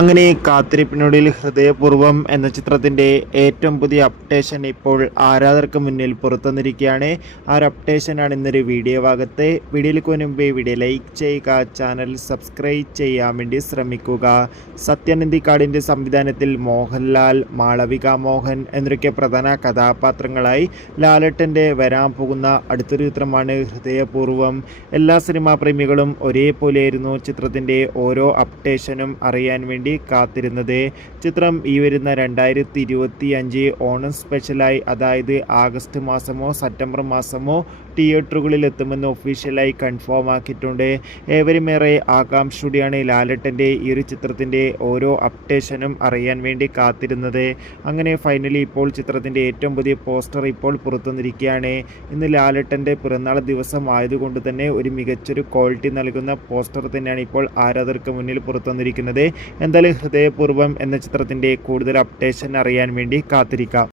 അങ്ങനെ കാത്തിരിപ്പിനൊടുവിൽ ഹൃദയപൂർവ്വം എന്ന ചിത്രത്തിൻ്റെ ഏറ്റവും പുതിയ അപ്ഡേഷൻ ഇപ്പോൾ ആരാധകർക്ക് മുന്നിൽ പുറത്തുവന്നിരിക്കുകയാണ്. ആ ഒരു അപ്ഡേഷനാണ് ഇന്നൊരു വീഡിയോ ഭാഗത്ത്. വീഡിയോയിലേക്ക് മുൻപേ വീഡിയോ ലൈക്ക് ചെയ്യുക, ചാനൽ സബ്സ്ക്രൈബ് ചെയ്യാൻ വേണ്ടി ശ്രമിക്കുക. സത്യനന്ദിക്കാടിൻ്റെ സംവിധാനത്തിൽ മോഹൻലാൽ, മാളവിക മോഹൻ എന്നൊക്കെ പ്രധാന കഥാപാത്രങ്ങളായി ലാലേട്ടൻ്റെ വരാൻ പോകുന്ന അടുത്തൊരു ചിത്രമാണ് ഹൃദയപൂർവ്വം. എല്ലാ സിനിമാ പ്രേമികളും ഒരേപോലെയായിരുന്നു ചിത്രത്തിൻ്റെ ഓരോ അപ്ഡേഷനും അറിയാൻ വേണ്ടി കാത്തിരുന്നത്. ചിത്രം ഈ വരുന്ന 2025 ഓണം സ്പെഷ്യലായി, അതായത് ആഗസ്റ്റ് മാസമോ സെപ്റ്റംബർ മാസമോ തിയേറ്ററുകളിൽ എത്തുമെന്ന് ഒഫീഷ്യലായി കൺഫേം ആക്കിയിട്ടുണ്ട്. ഏവരുമേറെ ആകാംക്ഷയോടെയാണ് ലാലേട്ടൻ്റെ ഈ ഒരു ചിത്രത്തിൻ്റെ ഓരോ അപ്ഡേഷനും അറിയാൻ വേണ്ടി കാത്തിരുന്നത്. അങ്ങനെ ഫൈനലി ഇപ്പോൾ ചിത്രത്തിൻ്റെ ഏറ്റവും പുതിയ പോസ്റ്റർ ഇപ്പോൾ പുറത്തുവന്നിരിക്കുകയാണ്. ഇന്ന് ലാലേട്ടൻ്റെ പിറന്നാൾ ദിവസം ആയതുകൊണ്ട് തന്നെ ഒരു മികച്ചൊരു ക്വാളിറ്റി നൽകുന്ന പോസ്റ്റർ തന്നെയാണ് ഇപ്പോൾ ആരാധകർക്ക് മുന്നിൽ പുറത്തുവന്നിരിക്കുന്നത്. എന്തായാലും ഹൃദയപൂർവ്വം എന്ന ചിത്രത്തിൻ്റെ കൂടുതൽ അപ്ഡേഷൻ അറിയാൻ വേണ്ടി കാത്തിരിക്കാം.